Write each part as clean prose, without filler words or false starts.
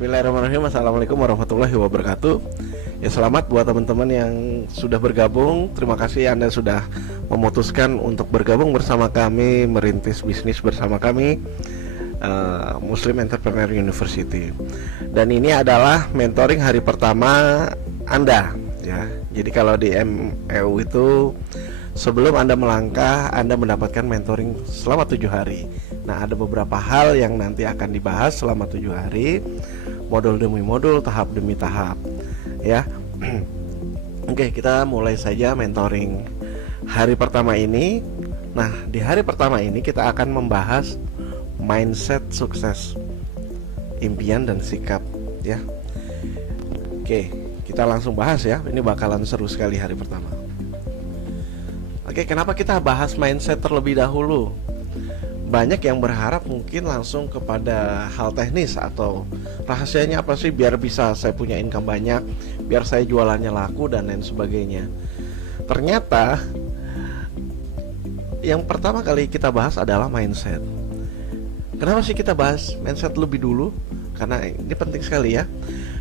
Bismillahirrahmanirrahim. Assalamualaikum warahmatullahi wabarakatuh. Ya, selamat buat teman-teman yang sudah bergabung. Terima kasih Anda sudah memutuskan untuk bergabung bersama kami, merintis bisnis bersama kami, Muslim Entrepreneur University. Dan ini adalah mentoring hari pertama Anda, ya. Jadi kalau di MEU itu sebelum Anda melangkah, Anda mendapatkan mentoring selama 7 hari. Nah, ada beberapa hal yang nanti akan dibahas selama 7 hari, modul demi modul, tahap demi tahap, ya. Oke, kita mulai saja mentoring hari pertama ini. Nah, di hari pertama ini kita akan membahas mindset sukses, impian dan sikap, ya. Oke, kita langsung bahas ya. Ini bakalan seru sekali hari pertama. Oke, kenapa kita bahas mindset terlebih dahulu? Banyak yang berharap mungkin langsung kepada hal teknis atau rahasianya apa sih biar bisa saya punya income banyak, biar saya jualannya laku dan lain sebagainya. Ternyata yang pertama kali kita bahas adalah mindset. Kenapa sih kita bahas mindset lebih dulu? Karena ini penting sekali ya.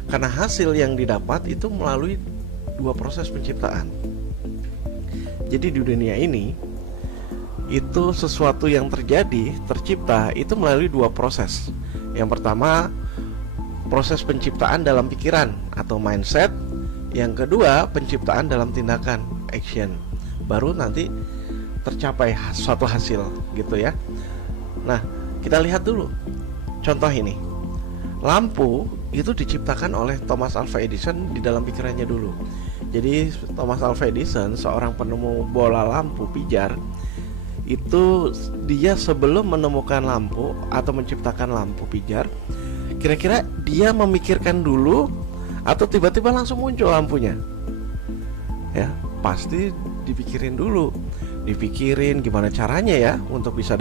Karena hasil yang didapat itu melalui 2 proses penciptaan. Jadi di dunia ini itu sesuatu yang tercipta itu melalui 2 proses. Yang pertama, proses penciptaan dalam pikiran atau mindset. Yang kedua, penciptaan dalam tindakan, action. Baru nanti tercapai suatu hasil gitu ya. Nah, kita lihat dulu contoh ini. Lampu itu diciptakan oleh Thomas Alva Edison di dalam pikirannya dulu. Jadi Thomas Alva Edison, seorang penemu bola lampu pijar, itu dia sebelum menemukan lampu atau menciptakan lampu pijar, kira-kira dia memikirkan dulu atau tiba-tiba langsung muncul lampunya? Ya, pasti dipikirin dulu. Dipikirin gimana caranya ya untuk bisa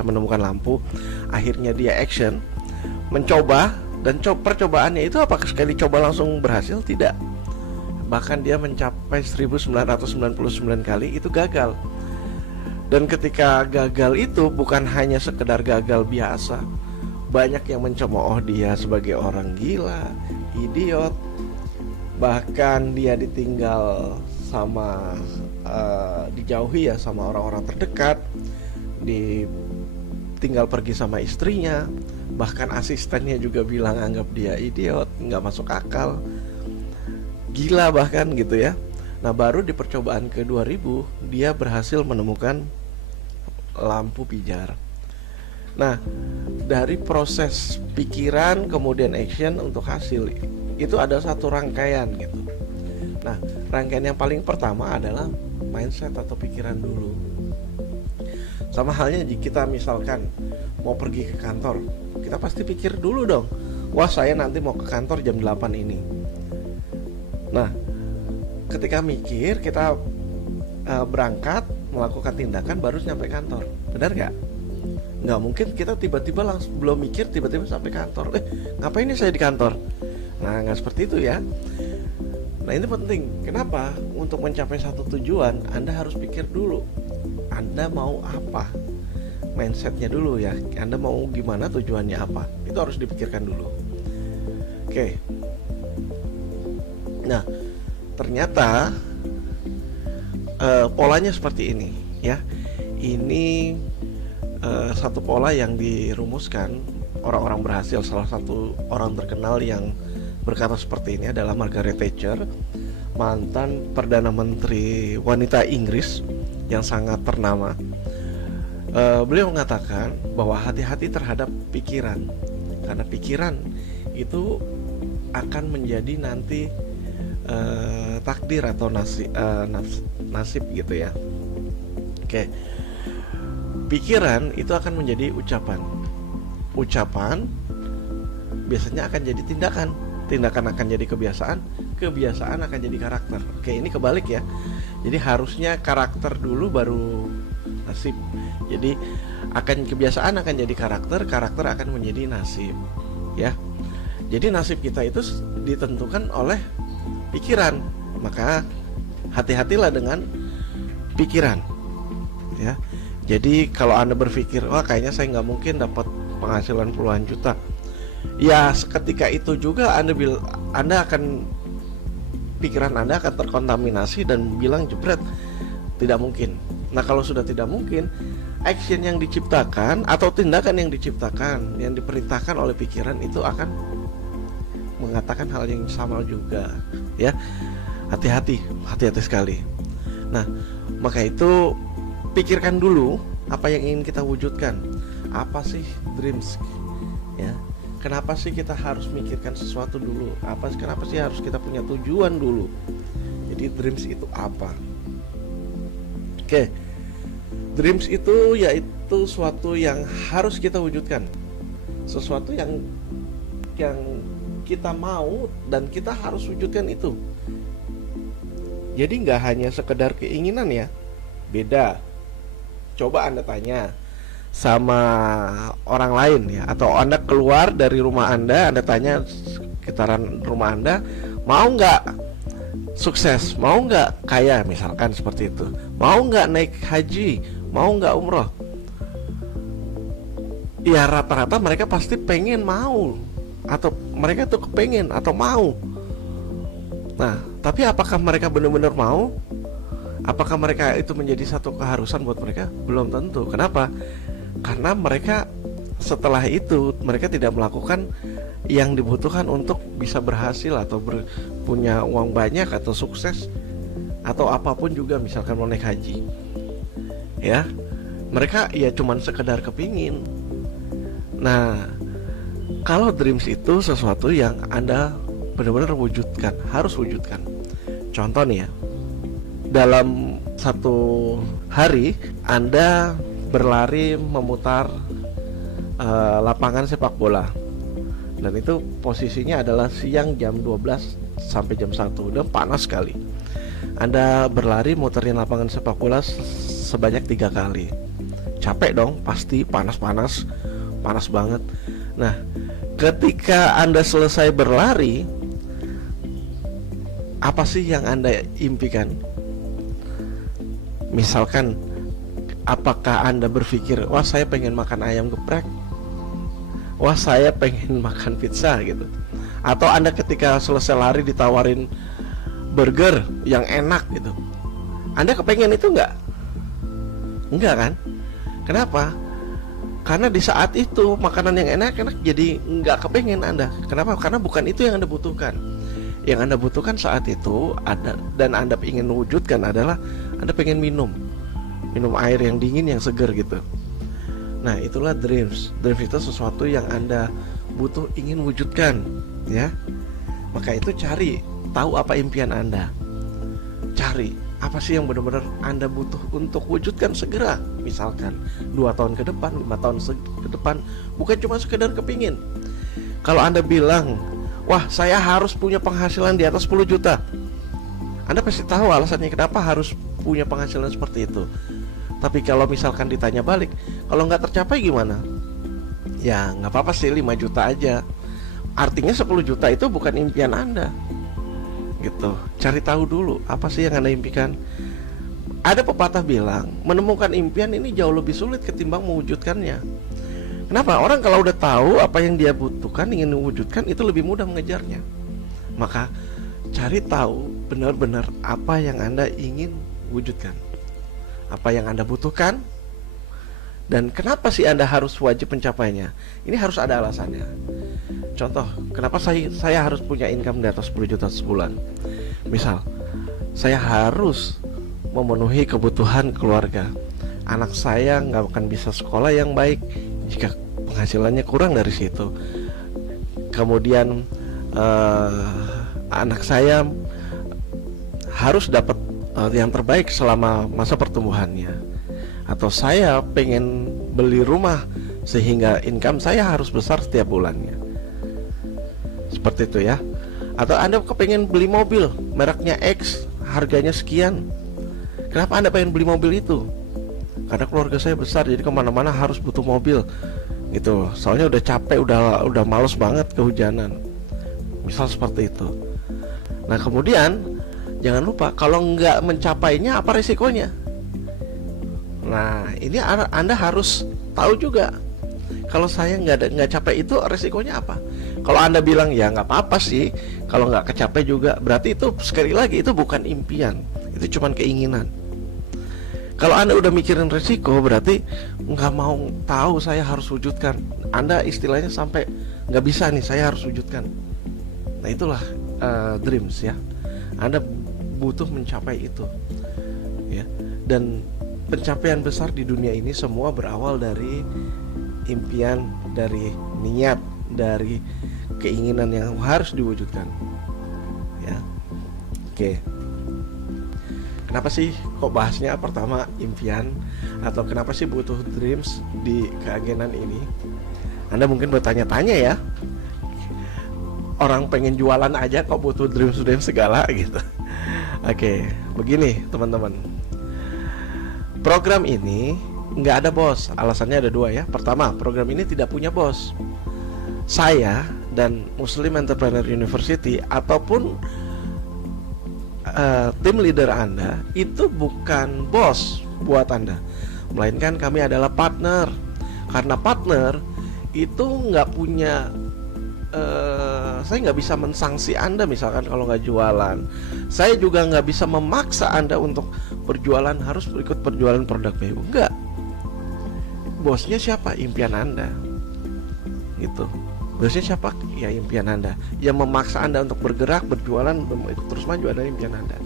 menemukan lampu. Akhirnya dia action, mencoba, dan percobaannya itu apakah sekali coba langsung berhasil? Tidak. Bahkan dia mencapai 1999 kali itu gagal. Dan ketika gagal itu bukan hanya sekedar gagal biasa. Banyak yang mencemooh dia sebagai orang gila, idiot. Bahkan dia ditinggal sama dijauhi ya sama orang-orang terdekat. Ditinggal pergi sama istrinya. Bahkan asistennya juga bilang anggap dia idiot, nggak masuk akal, gila bahkan gitu ya. Nah, baru di percobaan ke-2000 dia berhasil menemukan lampu pijar. Nah, dari proses pikiran kemudian action untuk hasil itu ada satu rangkaian gitu. Nah, rangkaian yang paling pertama adalah mindset atau pikiran dulu. Sama halnya jika kita misalkan mau pergi ke kantor, kita pasti pikir dulu dong, wah saya nanti mau ke kantor jam 8 ini. Nah, ketika mikir, kita berangkat melakukan tindakan baru sampai kantor. Benar gak? Nggak mungkin kita tiba-tiba langsung belum mikir tiba-tiba sampai kantor. Ngapain ini saya di kantor? Nah, nggak seperti itu ya. Nah, ini penting. Kenapa? Untuk mencapai satu tujuan, Anda harus pikir dulu. Anda mau apa? Mindsetnya dulu ya. Anda mau gimana, tujuannya apa? Itu harus dipikirkan dulu. Oke. Nah, ternyata polanya seperti ini ya. Ini satu pola yang dirumuskan orang-orang berhasil. Salah satu orang terkenal yang berkata seperti ini adalah Margaret Thatcher, mantan Perdana Menteri wanita Inggris yang sangat ternama. Beliau mengatakan bahwa hati-hati terhadap pikiran, karena pikiran itu akan menjadi nanti takdir atau nasib gitu ya. Oke. Pikiran itu akan menjadi ucapan. Ucapan biasanya akan jadi tindakan. Tindakan akan jadi kebiasaan. Kebiasaan akan jadi karakter. Oke, ini kebalik ya. Jadi harusnya karakter dulu baru nasib. Jadi kebiasaan akan jadi karakter, karakter akan menjadi nasib. Ya. Jadi nasib kita itu ditentukan oleh pikiran. Maka hati-hatilah dengan pikiran ya. Jadi kalau Anda berpikir, wah kayaknya saya nggak mungkin dapat penghasilan puluhan juta, Ya seketika itu juga Anda akan, pikiran Anda akan terkontaminasi dan bilang jebret, tidak mungkin. Nah kalau sudah tidak mungkin, action yang diciptakan atau tindakan yang diciptakan, yang diperintahkan oleh pikiran itu akan mengatakan hal yang sama juga, ya. Hati-hati sekali. Nah, maka itu pikirkan dulu apa yang ingin kita wujudkan. Apa sih dreams? Ya. Kenapa sih kita harus mikirkan sesuatu dulu? Kenapa sih harus kita punya tujuan dulu? Jadi dreams itu apa? Oke. Dreams itu yaitu suatu yang harus kita wujudkan. Sesuatu yang kita mau dan kita harus wujudkan itu. Jadi nggak hanya sekedar keinginan ya. Beda. Coba Anda tanya sama orang lain ya, atau Anda keluar dari rumah Anda tanya sekitaran rumah Anda, mau nggak sukses, mau nggak kaya, misalkan seperti itu, mau nggak naik haji, mau nggak umroh. Ya rata-rata mereka pasti pengen, mau, atau mereka tuh kepengen atau mau. Nah, tapi apakah mereka benar-benar mau? Apakah mereka itu menjadi satu keharusan buat mereka? Belum tentu. Kenapa? Karena mereka setelah itu mereka tidak melakukan yang dibutuhkan untuk bisa berhasil atau punya uang banyak atau sukses atau apapun juga, misalkan mau naik haji. Ya, mereka ya cuman sekedar kepingin. Nah, kalau dreams itu sesuatu yang Anda benar-benar wujudkan, harus wujudkan. Contoh nih ya, dalam satu hari Anda berlari memutar lapangan sepak bola, dan itu posisinya adalah siang jam 12 sampai jam 1, udah panas sekali. Anda berlari muterin lapangan sepak bola sebanyak 3 kali. Capek dong, pasti panas banget. Nah, ketika Anda selesai berlari, apa sih yang Anda impikan? Misalkan, apakah Anda berpikir, wah saya pengen makan ayam geprek, wah saya pengen makan pizza gitu? Atau Anda ketika selesai lari ditawarin burger yang enak gitu, Anda kepengen itu enggak? Enggak kan? Kenapa? Karena di saat itu makanan yang enak-enak jadi enggak kepengen Anda. Kenapa? Karena bukan itu yang Anda butuhkan. Yang Anda butuhkan saat itu ada, dan Anda ingin wujudkan adalah Anda pengen minum air yang dingin, yang segar gitu. Nah, itulah dreams. Dreams itu sesuatu yang Anda butuh, ingin wujudkan, ya. Maka itu cari tahu apa impian Anda. Cari apa sih yang benar-benar Anda butuh untuk wujudkan segera. Misalkan 2 tahun ke depan, 5 tahun ke depan, bukan cuma sekedar kepingin. Kalau Anda bilang, wah saya harus punya penghasilan di atas 10 juta, Anda pasti tahu alasannya kenapa harus punya penghasilan seperti itu. Tapi kalau misalkan ditanya balik, kalau nggak tercapai gimana? Ya nggak apa-apa sih, 5 juta aja. Artinya 10 juta itu bukan impian Anda gitu. Cari tahu dulu apa sih yang Anda impikan. Ada pepatah bilang, menemukan impian ini jauh lebih sulit ketimbang mewujudkannya. Kenapa? Orang kalau udah tahu apa yang dia butuhkan, ingin mewujudkan, itu lebih mudah mengejarnya. Maka cari tahu benar-benar apa yang Anda ingin wujudkan, apa yang Anda butuhkan, dan kenapa sih Anda harus wajib mencapainya. Ini harus ada alasannya. Contoh, kenapa saya harus punya income di atas 10 juta sebulan. Misal, saya harus memenuhi kebutuhan keluarga. Anak saya nggak akan bisa sekolah yang baik jika penghasilannya kurang dari situ. Kemudian anak saya harus dapat yang terbaik selama masa pertumbuhannya. Atau saya pengen beli rumah sehingga income saya harus besar setiap bulannya. Seperti itu ya. Atau Anda kepengen beli mobil mereknya X, harganya sekian. Kenapa Anda pengen beli mobil itu? Karena keluarga saya besar, jadi kemana-mana harus butuh mobil gitu. Soalnya udah capek, udah males banget kehujanan. Misal seperti itu. Nah kemudian jangan lupa, kalau nggak mencapainya apa resikonya? Nah ini Anda harus tahu juga. Kalau saya nggak capai itu, resikonya apa? Kalau Anda bilang ya nggak apa-apa sih, kalau nggak kecapai juga, berarti itu sekali lagi itu bukan impian, itu cuman keinginan. Kalau Anda udah mikirin resiko, berarti nggak mau tahu saya harus wujudkan. Anda istilahnya sampai nggak bisa nih, saya harus wujudkan. Nah itulah dreams ya. Anda butuh mencapai itu ya. Dan pencapaian besar di dunia ini semua berawal dari impian, dari niat, dari keinginan yang harus diwujudkan ya. Oke. Kenapa sih kok bahasnya pertama impian, atau kenapa sih butuh dreams di keagenan ini? Anda mungkin bertanya-tanya ya, orang pengen jualan aja kok butuh dreams segala gitu. Oke, begini teman-teman, program ini nggak ada bos. Alasannya ada dua ya. Pertama, program ini tidak punya bos. Saya dan Muslim Entrepreneur University ataupun tim leader Anda itu bukan bos buat Anda, melainkan kami adalah partner. Karena partner itu nggak punya saya nggak bisa mensanksi Anda misalkan kalau nggak jualan. Saya juga nggak bisa memaksa Anda untuk berjualan, harus ikut perjualan produk BU. Enggak. Bosnya siapa? Impian Anda gitu. Bosnya siapa? Ya impian Anda. Yang memaksa Anda untuk bergerak, berjualan, terus maju adalah impian Anda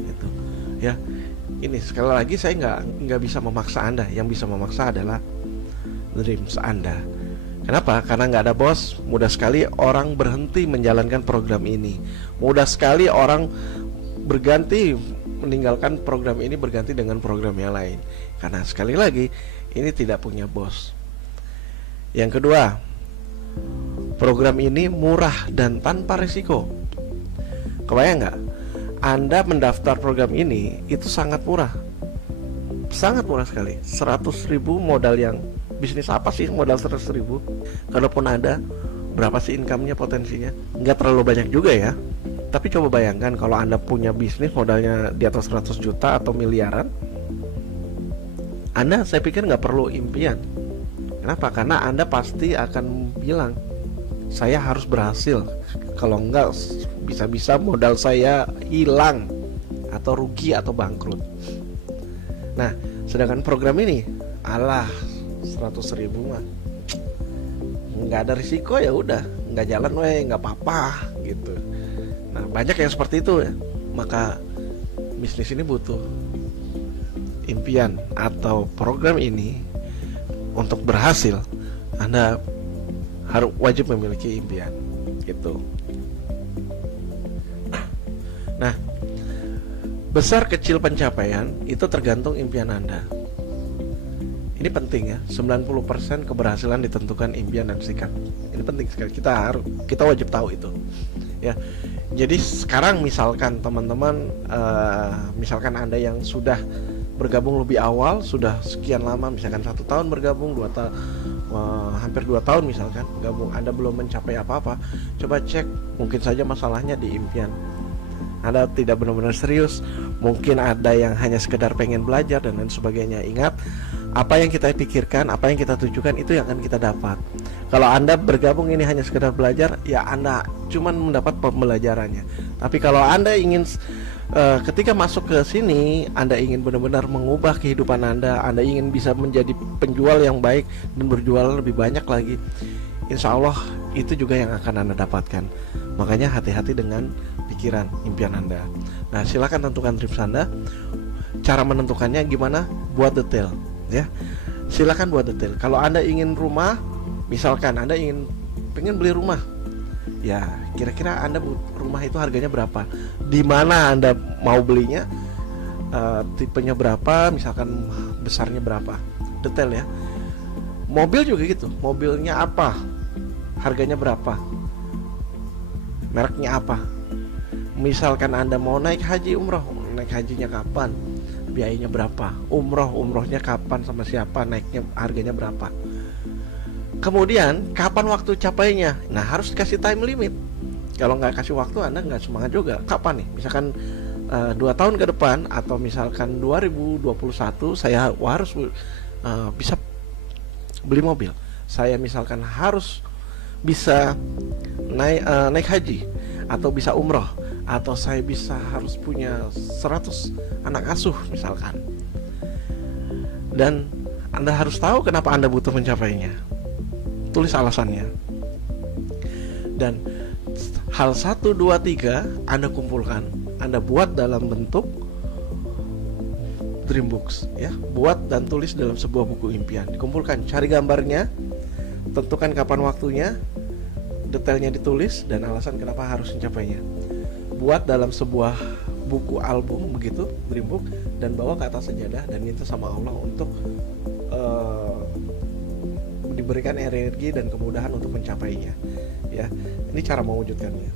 gitu. Ya, ini sekali lagi saya nggak bisa memaksa Anda. Yang bisa memaksa adalah dreams Anda. Kenapa? Karena nggak ada bos. Mudah sekali orang berhenti menjalankan program ini. Mudah sekali orang berganti, meninggalkan program ini, berganti dengan program yang lain. Karena sekali lagi ini tidak punya bos. Yang kedua, program ini murah dan tanpa risiko. Kebayang nggak? Anda mendaftar program ini itu sangat murah. Sangat murah sekali. 100.000 modal yang bisnis apa sih modal 100.000? Kalaupun ada, berapa sih income-nya, potensinya? Nggak terlalu banyak juga ya. Tapi coba bayangkan kalau Anda punya bisnis modalnya di atas 100 juta atau miliaran, Anda saya pikir nggak perlu impian. Kenapa? Karena Anda pasti akan bilang, saya harus berhasil. Kalau enggak, bisa-bisa modal saya hilang atau rugi atau bangkrut. Nah, sedangkan program ini, alah 100.000 mah nggak ada risiko, ya udah nggak jalan nggak apa-apa gitu. Nah, banyak yang seperti itu ya. Maka bisnis ini butuh impian atau program ini. Untuk berhasil, Anda harus wajib memiliki impian gitu. Nah, besar kecil pencapaian itu tergantung impian Anda. Ini penting ya. 90% keberhasilan ditentukan impian dan sikap. Ini penting sekali. Kita wajib tahu itu. Ya. Jadi sekarang misalkan teman-teman, misalkan Anda yang sudah bergabung lebih awal, sudah sekian lama, misalkan 1 tahun bergabung, hampir 2 tahun misalkan gabung, Anda belum mencapai apa-apa, coba cek, mungkin saja masalahnya di impian. Anda tidak benar-benar serius, mungkin ada yang hanya sekedar pengen belajar dan lain sebagainya. Ingat, apa yang kita pikirkan, apa yang kita tujukan, itu yang akan kita dapat. Kalau Anda bergabung ini hanya sekedar belajar, ya Anda cuman mendapat pembelajarannya. Tapi kalau Anda ingin ketika masuk ke sini, Anda ingin benar-benar mengubah kehidupan Anda ingin bisa menjadi penjual yang baik dan berjualan lebih banyak lagi, insya Allah itu juga yang akan Anda dapatkan. Makanya hati-hati dengan pikiran, impian Anda. Nah, silakan tentukan dreams Anda. Cara menentukannya gimana? Buat detail ya. Silakan buat detail. Kalau Anda ingin rumah, misalkan Anda pengen beli rumah, ya kira-kira Anda rumah itu harganya berapa, di mana Anda mau belinya, tipenya berapa, misalkan besarnya berapa, detail ya. Mobil juga gitu, mobilnya apa, harganya berapa, mereknya apa. Misalkan Anda mau naik haji umroh, naik hajinya kapan, biayanya berapa, umrohnya kapan, sama siapa, naiknya harganya berapa. Kemudian kapan waktu capainya? Nah, harus kasih time limit. Kalau nggak kasih waktu, Anda nggak semangat juga. Kapan nih? Misalkan 2 tahun ke depan, atau misalkan 2021 saya harus bisa beli mobil. Saya misalkan harus bisa naik haji, atau bisa umroh, atau saya bisa harus punya 100 anak asuh misalkan. Dan Anda harus tahu kenapa Anda butuh mencapainya. Tulis alasannya. Dan hal 1, 2, 3 Anda kumpulkan, Anda buat dalam bentuk Dreambooks ya. Buat dan tulis dalam sebuah buku impian. Dikumpulkan, cari gambarnya, tentukan kapan waktunya, detailnya ditulis, dan alasan kenapa harus mencapainya. Buat dalam sebuah buku album begitu, Dreambook, dan bawa ke atas sejadah dan minta sama Allah untuk diberikan energi dan kemudahan untuk mencapainya ya. Ini cara mewujudkannya.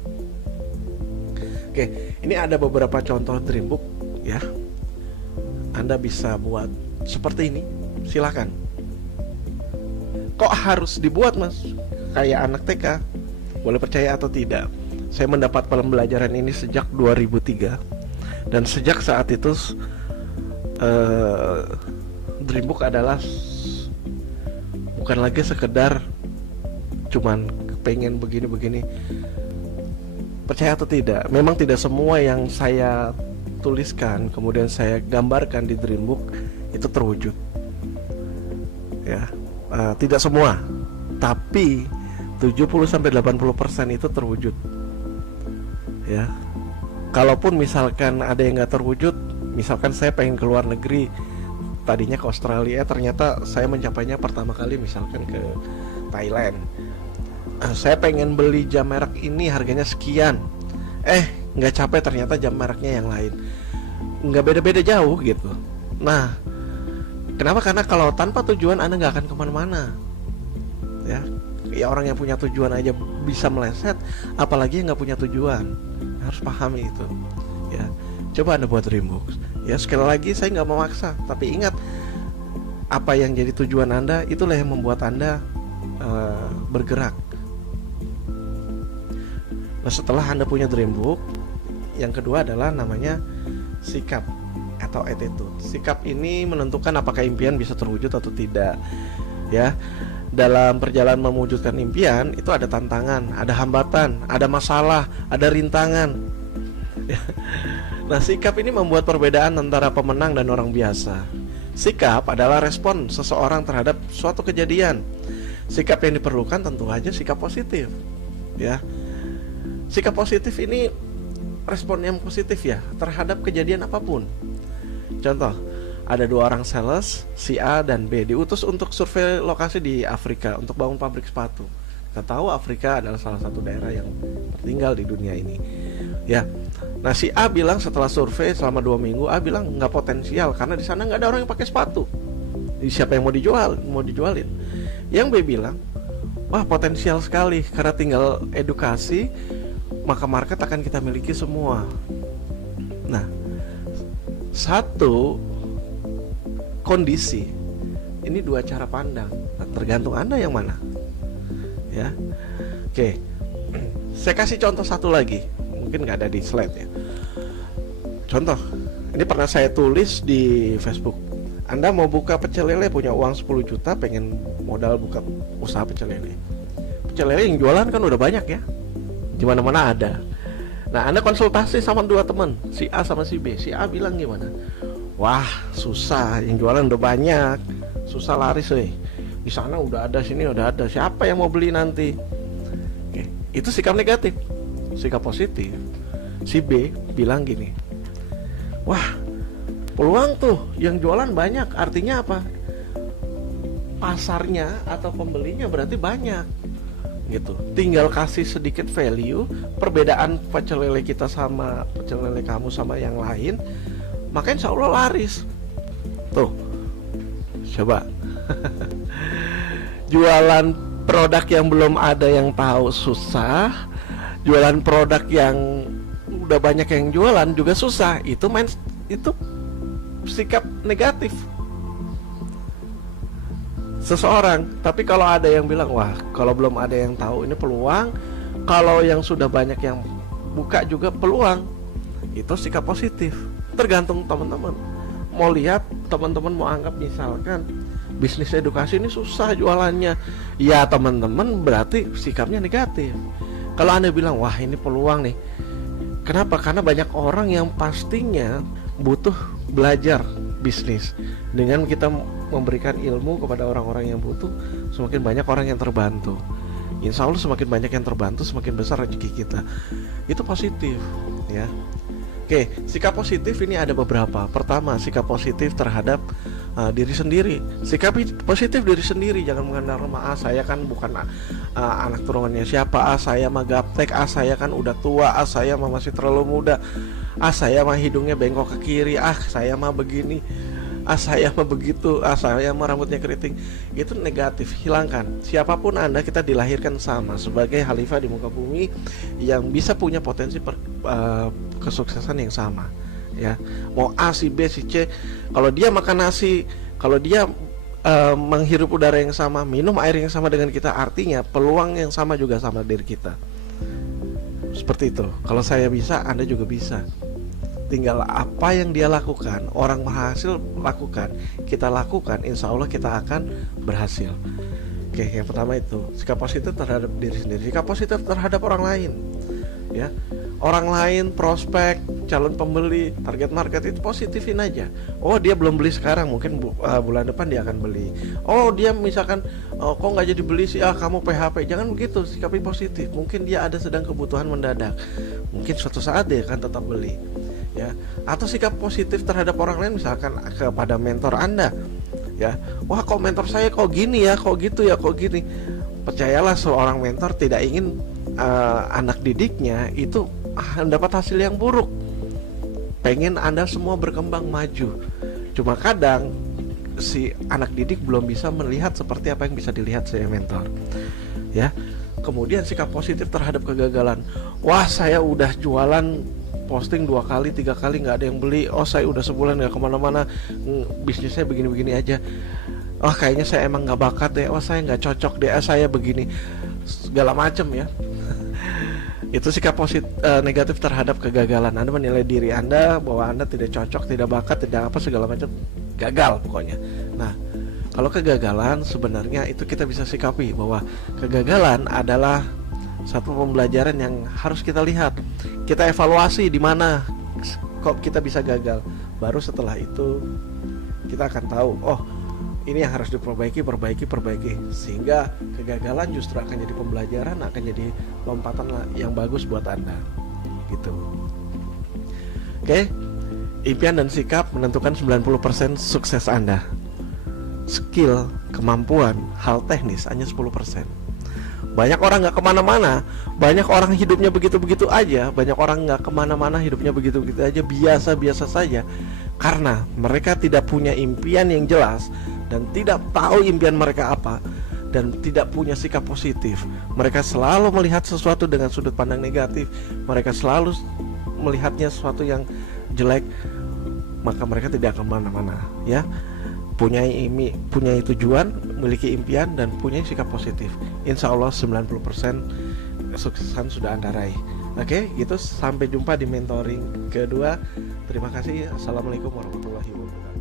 Oke, ini ada beberapa contoh Dreambook ya. Anda bisa buat seperti ini, silakan. Kok harus dibuat, Mas? Kayak anak TK. Boleh percaya atau tidak, saya mendapat pembelajaran ini sejak 2003. Dan sejak saat itu Dreambook adalah bukan lagi sekedar cuman pengen begini-begini. Percaya atau tidak, memang tidak semua yang saya tuliskan kemudian saya gambarkan di Dreambook itu terwujud ya. Tidak semua, tapi 70-80% itu terwujud ya. Kalaupun misalkan ada yang nggak terwujud, misalkan saya pengen ke luar negeri, tadinya ke Australia, ternyata saya mencapainya pertama kali misalkan ke Thailand. Saya pengen beli jam merek ini harganya sekian, nggak capek, ternyata jam mereknya yang lain. Nggak beda-beda jauh gitu. Nah, kenapa? Karena kalau tanpa tujuan Anda nggak akan kemana-mana ya. Ya orang yang punya tujuan aja bisa meleset, apalagi yang nggak punya tujuan. Harus pahami itu ya. Coba Anda buat Dreambooks ya. Sekali lagi saya nggak memaksa, tapi ingat, apa yang jadi tujuan Anda itulah yang membuat Anda bergerak. Nah, setelah Anda punya Dreambook, yang kedua adalah namanya sikap atau attitude. Sikap ini menentukan apakah impian bisa terwujud atau tidak ya. Dalam perjalanan mewujudkan impian itu ada tantangan, ada hambatan, ada masalah, ada rintangan ya. Nah, sikap ini membuat perbedaan antara pemenang dan orang biasa. Sikap adalah respon seseorang terhadap suatu kejadian. Sikap yang diperlukan tentu aja sikap positif ya. Sikap positif ini respon yang positif ya terhadap kejadian apapun. Contoh, ada 2 orang sales, si A dan B, diutus untuk survei lokasi di Afrika untuk bangun pabrik sepatu. Kita tahu Afrika adalah salah satu daerah yang tertinggal di dunia ini ya. Nah, si A bilang setelah survei selama 2 minggu, A bilang nggak potensial karena di sana nggak ada orang yang pakai sepatu. Jadi siapa yang mau dijualin? Yang B bilang, wah potensial sekali karena tinggal edukasi, maka market akan kita miliki semua. Nah, satu kondisi ini 2 cara pandang. Nah, tergantung Anda yang mana ya. Oke, saya kasih contoh satu lagi, mungkin nggak ada di slide ya. Contoh, ini pernah saya tulis di Facebook. Anda mau buka pecel lele, punya uang 10 juta, pengen modal buka usaha pecel lele. Pecel lele yang jualan kan udah banyak ya, di mana-mana ada. Nah, Anda konsultasi sama 2 teman, si A sama si B. Si A bilang gimana? Wah, susah, yang jualan udah banyak, susah laris di sana udah ada, sini udah ada, siapa yang mau beli nanti? Oke, itu sikap negatif. Sikap positif, si B bilang gini, wah peluang tuh, yang jualan banyak, artinya apa? Pasarnya atau pembelinya berarti banyak gitu. Tinggal kasih sedikit value, perbedaan pecel lele kita sama pecel lele kamu sama yang lain, maka insya Allah laris. Tuh, coba jualan produk yang belum ada yang tahu susah, jualan produk yang udah banyak yang jualan juga susah. Itu sikap negatif seseorang. Tapi kalau ada yang bilang, wah kalau belum ada yang tahu ini peluang, kalau yang sudah banyak yang buka juga peluang, itu sikap positif. Tergantung teman-teman mau lihat, teman-teman mau anggap misalkan bisnis edukasi ini susah jualannya. Ya teman-teman, berarti sikapnya negatif. Kalau Anda bilang, wah ini peluang nih. Kenapa? Karena banyak orang yang pastinya butuh belajar bisnis. Dengan kita memberikan ilmu kepada orang-orang yang butuh, semakin banyak orang yang terbantu. Insya Allah semakin banyak yang terbantu, semakin besar rezeki kita. Itu positif, ya. Oke, sikap positif ini ada beberapa. Pertama, sikap positif terhadap diri sendiri. Sikap positif diri sendiri, jangan mengandalkan saya kan bukan anak turunannya siapa, saya mah gaptek, saya kan udah tua, saya mah masih terlalu muda, saya mah hidungnya bengkok ke kiri, saya mah begini, saya mah begitu, saya mah rambutnya keriting. Itu negatif, hilangkan. Siapapun Anda, kita dilahirkan sama sebagai khalifah di muka bumi yang bisa punya potensi kesuksesan yang sama, ya. Mau A, si B, si C, kalau dia makan nasi, kalau dia menghirup udara yang sama, minum air yang sama dengan kita, artinya peluang yang sama juga sama diri kita. Seperti itu. Kalau saya bisa, Anda juga bisa. Tinggal apa yang dia lakukan, orang berhasil lakukan, kita lakukan, insya Allah kita akan berhasil. Oke, yang pertama itu sikap positif terhadap diri sendiri. Sikap positif terhadap orang lain, ya. Orang lain, prospek, calon pembeli, target market itu positifin aja. Oh dia belum beli sekarang, mungkin bulan depan dia akan beli. Oh dia misalkan kok nggak jadi beli sih, kamu PHP. Jangan begitu, sikapi positif. Mungkin dia ada sedang kebutuhan mendadak, mungkin suatu saat dia akan tetap beli, ya. Atau sikap positif terhadap orang lain, misalkan kepada mentor Anda, ya. Wah kok mentor saya kok gini ya, kok gitu ya, kok gini. Percayalah, seorang mentor tidak ingin anak didiknya itu dapat hasil yang buruk. Pengen Anda semua berkembang maju. Cuma kadang si anak didik belum bisa melihat seperti apa yang bisa dilihat si mentor, ya. Kemudian sikap positif terhadap kegagalan. Wah saya udah jualan, posting 2 kali 3 kali nggak ada yang beli. Oh saya udah sebulan nggak kemana-mana, bisnisnya begini-begini aja. Oh kayaknya saya emang nggak bakat deh. Oh saya nggak cocok deh. Saya begini, segala macam, ya. Itu sikap positif negatif terhadap kegagalan. Anda menilai diri Anda bahwa Anda tidak cocok, tidak bakat, tidak apa, segala macam, gagal pokoknya. Nah, kalau kegagalan sebenarnya itu kita bisa sikapi bahwa kegagalan adalah satu pembelajaran yang harus kita lihat. Kita evaluasi di mana kok kita bisa gagal. Baru setelah itu kita akan tahu, oh ini yang harus diperbaiki, perbaiki, sehingga kegagalan justru akan jadi pembelajaran, akan jadi lompatan yang bagus buat Anda, gitu. Oke, impian dan sikap menentukan 90% sukses Anda. Skill, kemampuan, hal teknis hanya 10%. Banyak orang nggak kemana-mana, banyak orang hidupnya begitu-begitu aja, banyak orang nggak kemana-mana hidupnya begitu-begitu aja, biasa-biasa saja, karena mereka tidak punya impian yang jelas dan tidak tahu impian mereka apa, dan tidak punya sikap positif. Mereka selalu melihat sesuatu dengan sudut pandang negatif, mereka selalu melihatnya sesuatu yang jelek, maka mereka tidak akan kemana-mana, ya. Punya tujuan, memiliki impian, dan punya sikap positif, insya Allah 90% kesuksesan sudah Anda raih. Oke, gitu. Sampai jumpa di mentoring kedua. Terima kasih. Assalamualaikum warahmatullahi wabarakatuh.